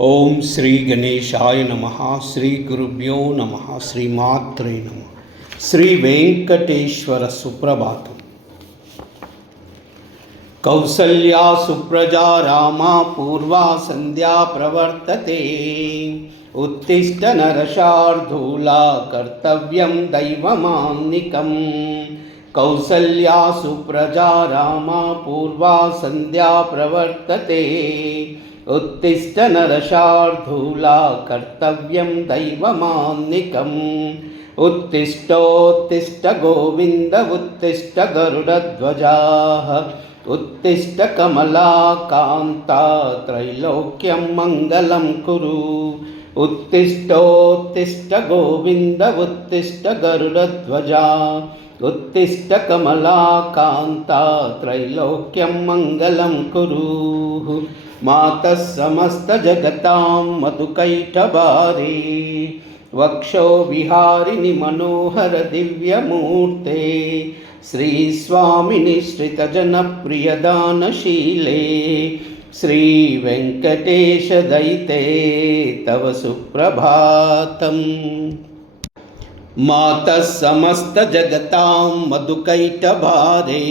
ఓం శ్రీ గణేశాయ నమః. శ్రీ గురుభ్యో నమః. శ్రీమాత్రే నమః. శ్రీ వెంకటేశ్వర సుప్రభాతం. కౌసల్యా సుప్రజా రామా పూర్వా సంధ్యా ప్రవర్తతే. ఉత్తిష్ట నరశార్దూలా కర్తవ్యం దైవమాన్నికం. కౌసల్యా సుప్రజా రామా పూర్వా సంధ్యా ప్రవర్తతే. उत्तिष्ठ नरशार्दूला कर्तव्यं दैवमान्निकम्. उत्तिष्ठोत्तिष्ठ गोविन्द उत्तिष्ठ गरुडध्वजाः. उत्तिष्ठ कमलाकान्ता त्रैलोक्यं मङ्गलं कुरु. उत्तिष्ठोत्तिष्ठ गोविन्द उत्तिष्ठ गरुडध्वजा. उत्तिष्ठ कमलाकान्ता त्रैलोक्यं मङ्गलं कुरु. मातः समस्त जगतां मधुकैटभारे. वक्षो विहारिणि मनोहर दिव्यमूर्ते. श्री स्वामिनि श्रितजनप्रियदानशीले. श्री वेंकटेश दयिते तव सुप्रभातम्. मातः समस्त जगतां मधुकैटभारे.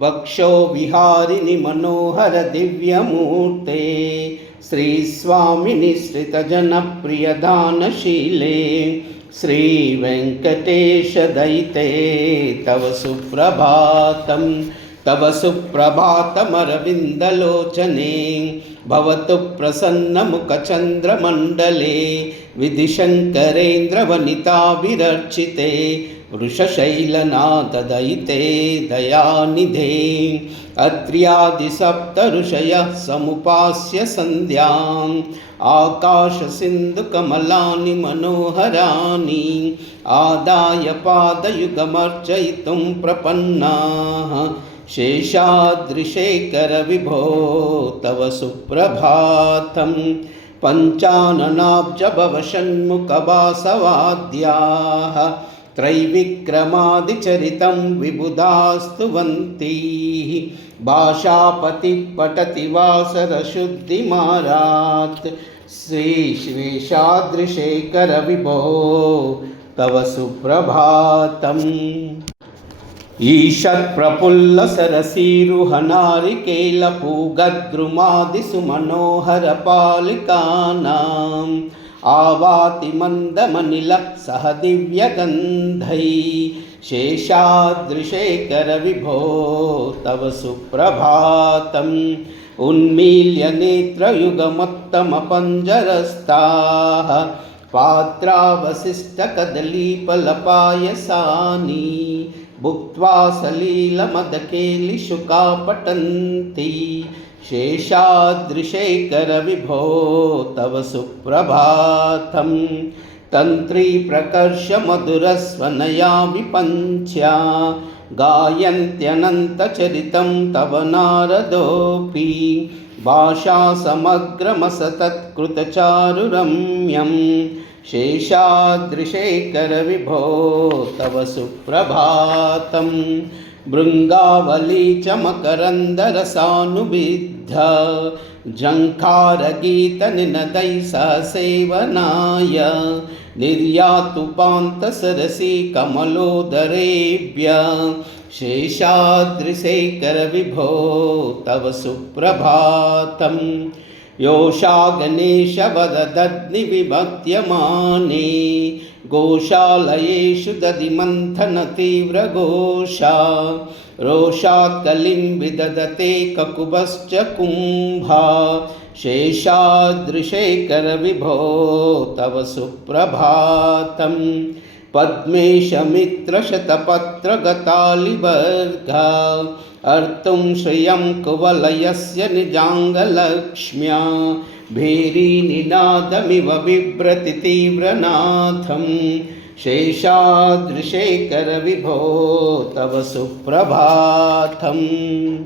वक्षो विहारिणि मनोहर दिव्यमूर्ते. श्री स्वामिनि श्रितजनप्रियदानशीले. श्री वेंकटेश दयिते तव सुप्रभातम्. तव सुप्रभातमरविन्दलोचने. भवतु प्रसन्नमुखचन्द्रमण्डले. विधिशङ्करेन्द्रवनिताभिरर्चिते. वृषशैलनाथदयिते दयानिधे. अत्र्यादिसप्तऋषयः समुपास्य सन्ध्याम्. आकाशसिन्धुकमलानि मनोहराणि. आदाय पादयुगमर्चयितुं प्रपन्नाः. शेषाद्रिशेखर विभो तव सुप्रभातम्. पञ्चाननाब्जभवषण्मुखवासवाद्याः. त्रैविक्रमादिचरितं विबुधास्तुवन्ति. भाषापतिः पठति वासरशुद्धिमारात्. श्रीशेषाद्रिशेखर विभो तव सुप्रभातम्. ईषत्प्रफुल्लसरसीरुहनारिकेलपूगद्रुमादिसुमनोहरपालिकानाम्. आवाति मन्दमनिलः सह दिव्यगन्धैः. शेषाद्रिशेखर विभो तव सुप्रभातम्. उन्मील्य नेत्रयुगमत्तमपञ्जरस्ताः. पात्रावशिष्टकदलीफलपायसानि. भुक्त्वा सलीलमदकेलिशुका पठन्ति. शेषाद्रिशेखर विभो तव सुप्रभातम्. तन्त्री प्रकर्ष मधुरस्वनया विपञ्च्या. गायन्त्यनन्तचरितं तव नारदोऽपि. भाषा समग्रमसतत्कृतचारुरम्यं. शेषाद्रिशेखर विभो तव सुप्रभातम्. भृङ्गावली च मकरन्दरसानुबिद्धा. झङ्कारगीतनिनदैः सह सेवनाय. निर्यातुपान्तसरसी कमलोदरेभ्य. शेषाद्रिशेखर विभो तव सुप्रभातम्. योषा गणेशवददग्निविभक्त्यमाने. गोशालयेषु दधिमन्थनतीव्रघोषा. रोषात् कलिं विदधते ककुभश्च कुम्भा. शेषाद्रिशेखर विभो तव सुप्रभातम्. पद्मेशमित्रशतपत्रगतालिवर्गा. अर्तुं श्रियं कुवलयस्य निजाङ्गलक्ष्म्या. भेरीनिनादमिव बिभ्रति तीव्रनाथम्. शेषाद्रिशेखर विभो तव सुप्रभातम्.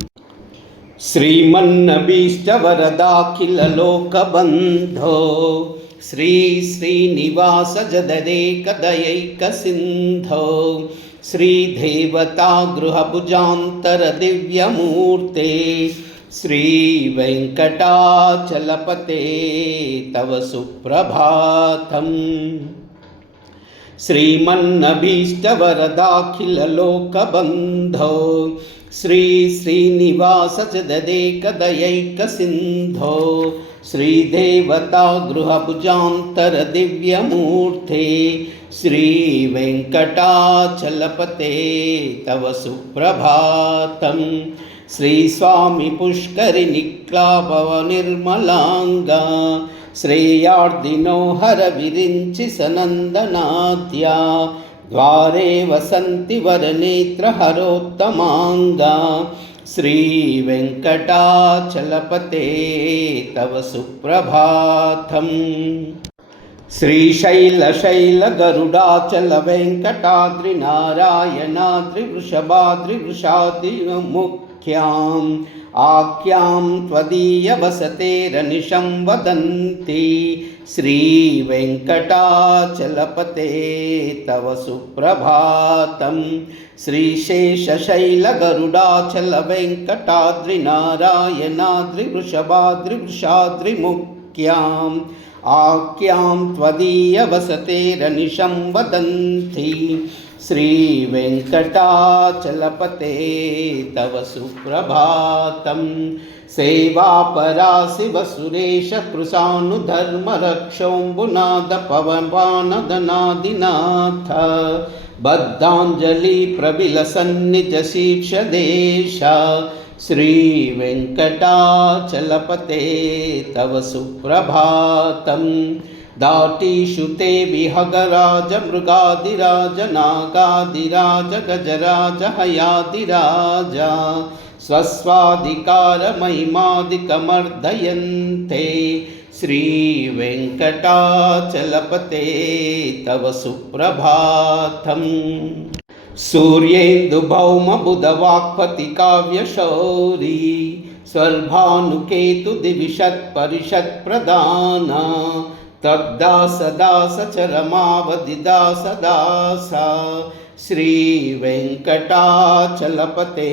श्रीमन्नभीष्टवरदाखिललोकबन्धो. श्री श्रीनिवास जदरेकदयैकसिन्धो. श्रीदेवता गृहभुजान्तर दिव्यमूर्ते. श्रीवेङ्कटाचलपते तव सुप्रभातम्। श्रीमन्नभीष्टवरदाखिललोकबन्धो श्री श्रीनिवास चददेकदयैकसिन्धो श्रीदेवता गृहभुजान्तरदिव्यमूर्ते श्रीवेङ्कटाचलपते तव सुप्रभातम्। श्रीस्वामी पुष्करिणिक्लाभवनिर्मलाङ्गा श्रेयार्दिनो हरविरिञ्चि सनन्दनाद्या द्वारे वसन्ति वरनेत्रहरोत्तमाङ्गा श्रीवेङ्कटाचलपते तव सुप्रभातम्। श्रीशैलशैलगरुडाचलवेङ्कटाद्रिनारायणाद्रिवृषभाद्रिवृषादिमुख्याम् आख्यां त्वदीयवसतेरनिशं वदन्ति श्रीवेङ्कटाचलपते तव सुप्रभातम्। श्रीशेषशैलगरुडाचलवेङ्कटाद्रिनारायणाद्रिवृषभाद्रिवृषाद्रिमुख्याम् आख्यां त्वदीयवसतेरनिशं वदन्ति श्रीवेङ्कटाचलपते तव सुप्रभातम्। सेवापरा शिवसुरेश कृशानुधर्मरक्षोऽम्बुनादपवनदनादिनाथ बद्धाञ्जलिप्रविलसन्निजशीर्षदेश श्रीवेङ्कटाचलपते तव सुप्रभातम्। दाटीषु ते विहगराज मृगादिराज नागादिराज गजराज हयादिराज स्वस्वाधिकारमहिमादिकमर्दयन्ते श्रीवेङ्कटाचलपते तव सुप्रभातम्। सूर्येन्दुभौमबुधवाक्पतिकाव्यशौरी स्वर्भानुकेतुदिविषत्परिषत्प्रदाना तद्दासदासचरमावधिदासदासा श्रीवेङ्कटाचलपते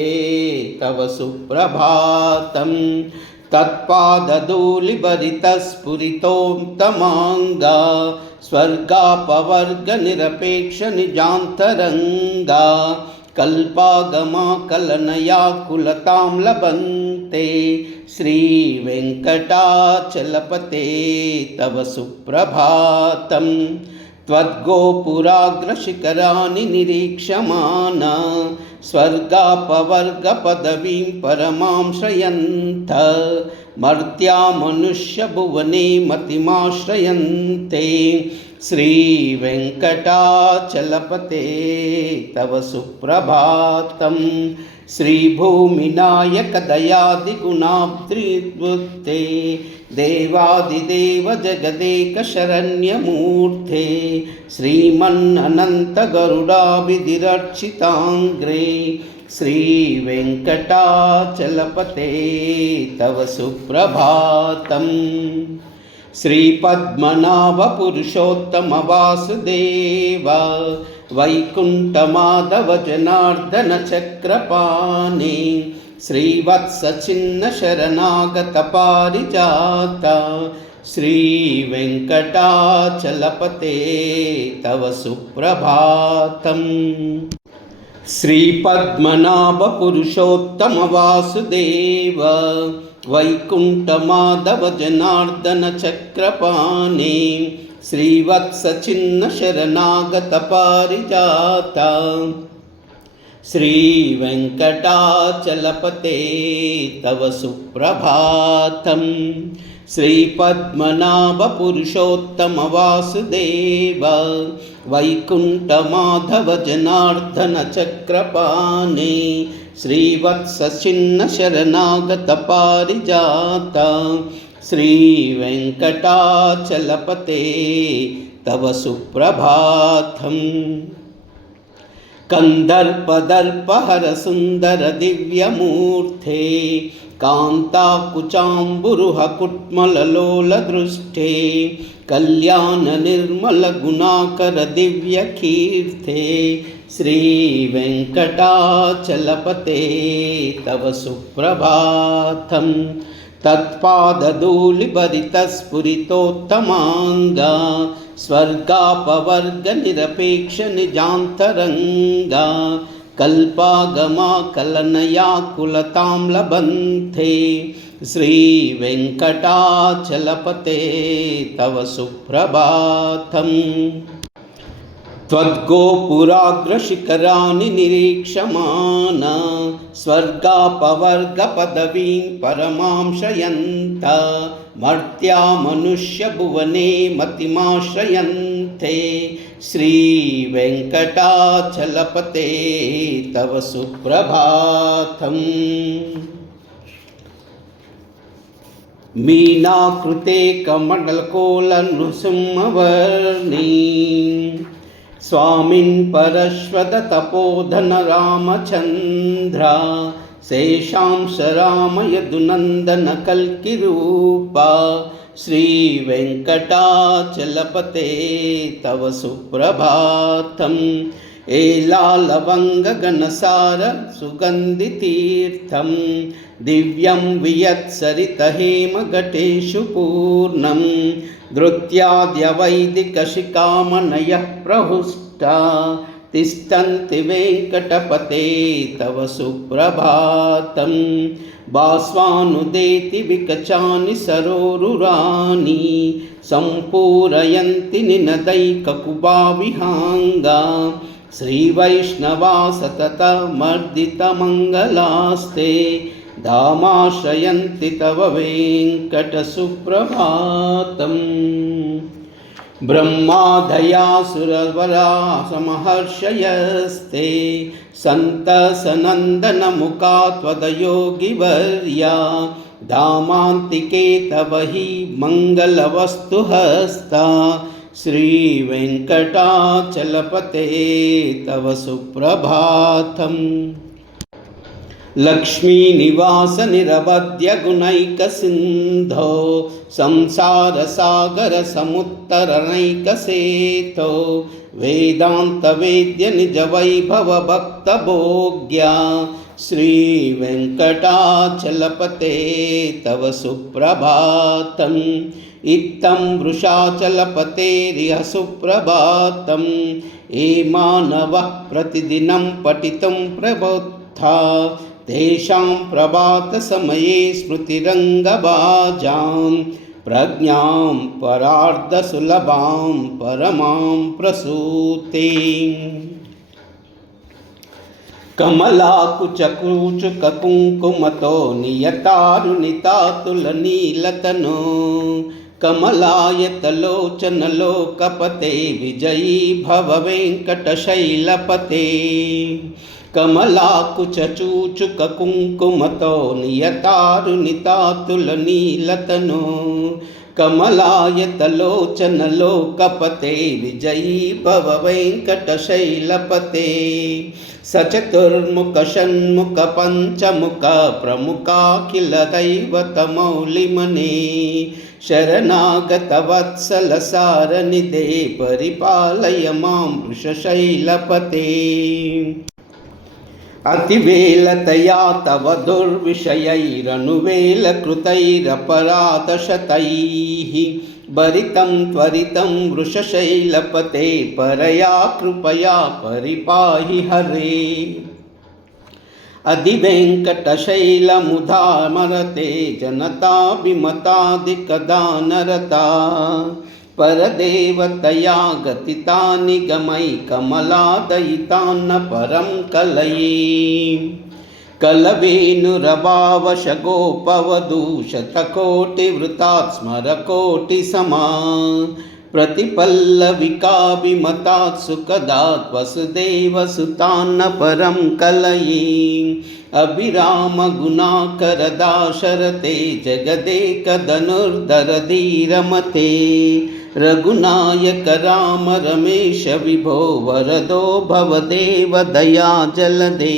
तव सुप्रभातम्। तत्पादधूलिभरितस्फुरितोत्तमाङ्गा स्वर्गापवर्गनिरपेक्षनिजान्तरङ्गा कल्पागमाकलनयाकुलतां लभन्ते श्रीवेङ्कटाचलपते तव सुप्रभातम्। त्वद्गोपुराग्रशिखराणि निरीक्षमाना स्वर्गापवर्गपदवीं परमां श्रयन्त मर्त्या मनुष्यभुवने मतिमाश्रयन्ते श्रीवेङ्कटाचलपते तव सुप्रभातम्। श्रीभूमिनायकदयादिगुणाब्धिवृत्ते देवादिदेव जगदेकशरण्यमूर्ते श्रीमन्नन्तगरुडाभिधिरर्चिताङ्ग्रे श्रीवेङ्कटाचलपते तव सुप्रभातम्। श्रीपद्मनाभपुरुषोत्तमवासुदेव वैकुण्ठमाधव जनार्दन चक्रपाणि श्रीवत्सचिन्नशरणागतपारिजात श्रीवेङ्कटाचलपते तव सुप्रभातम्। श्रीपद्मनाभपुरुषोत्तमवासुदेव वैकुण्ठमाधव जनार्दन चक्रपाणि श्रीवत्सचिन्नशरणागतपारिजात श्रीवेङ्कटाचलपते तव सुप्रभातम्। श्रीपद्मनाभपुरुषोत्तमवासुदेव वैकुण्ठमाधव जनार्दन चक्रपाणि श्रीवत्सचिन्नशरणागतपारिजात श्रीवेङ्कटाचलपते तव सुप्रभातम्। కందర్పదర్పహర సుందర దివ్యమూర్తే కాంతాకుచాంబురుహ కుట్మలలోల దృష్టే కళ్యాణ నిర్మల గుణాకర దివ్య కీర్తే శ్రీ వెంకటాచలపతే తవ సుప్రభాతం తత్పాదధూళిభరితస్ఫురితోత్తమాంగా స్వర్గాపవర్గ నిరపేక్ష నిజాంతరంగా కల్పాగమా కలనయాకులతాం లభంతే శ్రీ వెంకటాచలపతే తవ సుప్రభాతం त्वद्गोपुराग्रशिखराणि निरीक्षमाण स्वर्गापवर्गपदवीं परमां शयन्त मर्त्या मनुष्यभुवने मतिमाश्रयन्ते श्रीवेङ्कटाचलपते तव सुप्रभातम् मीनाकृते कमलकोलनृसिंहवर्णी स्वामिन् परश्वत तपोधन रामचन्द्र शेषांश राम यदुनन्दन कल्किरूपा श्रीवेङ्कटाचलपते तव सुप्रभातम् एलालवङ्गगणसार सुगन्धितीर्थं दिव्यं वियत्सरितहेमघटेषु पूर्णं धृत्याद्यवैदिकशिखामणयः प्रहुष्टा तिष्ठन्ति वेङ्कटपते तव सुप्रभातं बाष्पानुदेति विकचानि सरोरुराणि सम्पूरयन्ति निनदैककुबाविहाङ्गा श्रीवैष्णवा सततमर्दितमङ्गलास्ते धामाश्रयन्ति तव वेङ्कटसुप्रभातम् ब्रह्मादयासुरवरा समहर्षयस्ते सन्तसनन्दनमुखा त्वदयोगिवर्या धामान्तिके तव हि मङ्गलवस्तुहस्ता श्रीवेङ्कटाचलपते तव सुप्रभातम् लक्ष्मीनिवास निरवध्य गुणैकसिन्धो संसारसागर समुत्तरणैकसेतो वेदान्तवेद्य निजवैभव भक्तभोग्या श्रीवेङ्कटाचलपते तव सुप्रभातम् इत्थं वृषाचलपतेरिह सुप्रभातं ये मानवः प्रतिदिनं पठितुं प्रबुद्धा तेषां प्रभातसमये स्मृतिरङ्गभाजां प्रज्ञां परार्धसुलभां परमां प्रसूतिं कमलाकुचकुचुककुङ्कुमतो नियतारुणितातुलनीलतनो कमलायतलोचनलोकपते विजयी भव वेङ्कटशैलपते कमलाकुचूचुककुङ्कुमतो नियतारुणितातुलनीलतनो कमलायतलोचनलोकपते विजयी भव वेङ्कटशैलपते सचतुर्मुख षण्मुख पञ्चमुख प्रमुखाखिल दैवतमौलिमने शरणागतवत्सल सारनिधे परिपालय मां वृषशैलपते अतिवेलतया तव दुर्विषयैरनुवेलकृतैरपराधशतैः भरितं त्वरितं वृषशैलपते परया कृपया परिपाहि हरे अधिवेङ्कटशैलमुधामरते जनताभिमतादिकदानरता परदेवतया गतिता निगमै कमलादयितान्न परं कलये कलवेणुरभावशगोपवधूशतकोटिवृतात् स्मरकोटिसमा प्रतिपल्लविकाभिमतात् सुखदात् वसुदेवसुतान्न परं कलये अभिराम गुणाकर दाशरथे जगदेकधनुर्धरधीरमते रघुनायक राम रमेश विभो वरदो भवदेव दया जलदे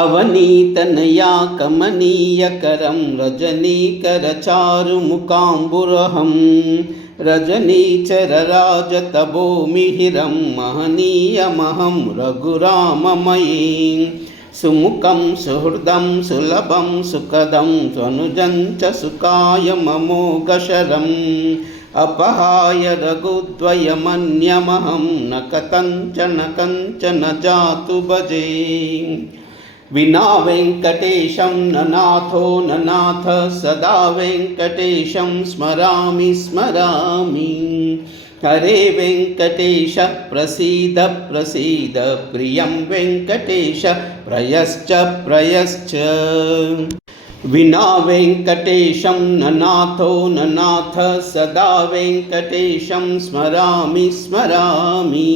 अवनीतनया कमनीयकरं रजनीकर चारुमुकाम्बुरहं रजनीचरराजतभो मिहिरं महनीयमहं रघुराममयी सुमुखं सुहृदं सुलभं सुखदं स्वनुजं च सुखाय ममोघशरम् अपहाय रघुद्वयमन्यमहं न कथञ्चन जातु भजे विना वेङ्कटेशं न नाथो न नाथ सदा वेङ्कटेशं स्मरामि स्मरामि हरे वेङ्कटेश प्रसीद प्रसीद प्रियं वेङ्कटेश प्रयश्च प्रयश्च विना वेङ्कटेशं न नाथो न नाथ सदा वेङ्कटेशं स्मरामि स्मरामि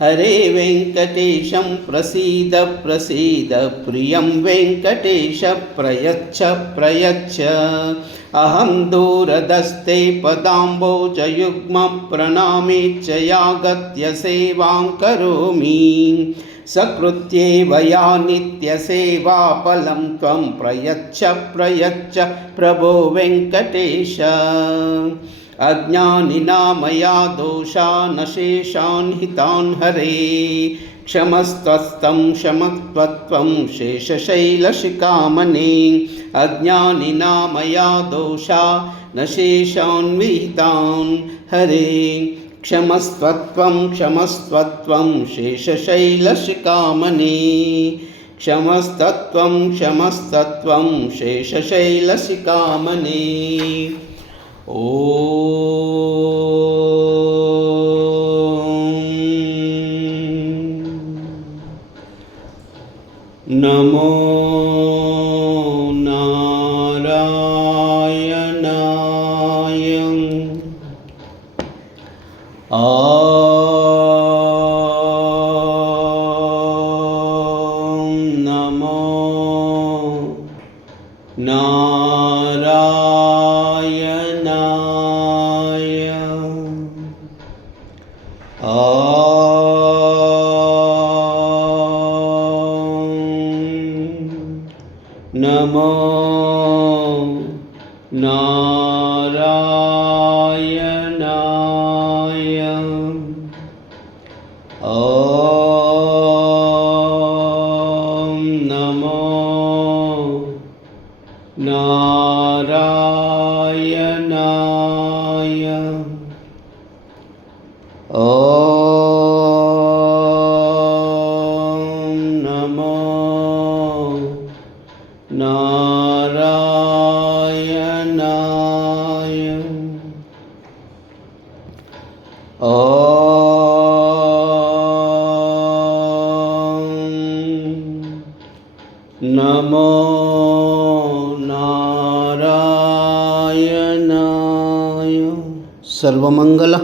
हरे वेङ्कटेशं प्रसीद प्रसीद प्रियं वेङ्कटेश प्रयच्छ प्रयच्छ अहं दूरदस्ते पदाम्बोजयुग्मं प्रणामे च यागत्य सेवां करोमि सकृत्येव या नित्यसेवाफलं त्वं प्रयच्छ प्रयच्छ प्रभो वेङ्कटेश अज्ञानिना मया दोषान् शेषान् हितान् हरे क्षमस्त्वं क्षमत्वं शेषशैलशिखामणे अज्ञानिना मया दोषान् शेषान् विहितान् हरे क्षमस्त्वं क्षमस्त्वं शेषशैलशिखामणे क्षमस्त्वं शेषशैलशिखामणे ॐ नमो नारायणाय नमो नारायणाय नमो नारायणाय नमो नारायणाय नमो नारायणाय नमो नारायणाय सर्वमंगल।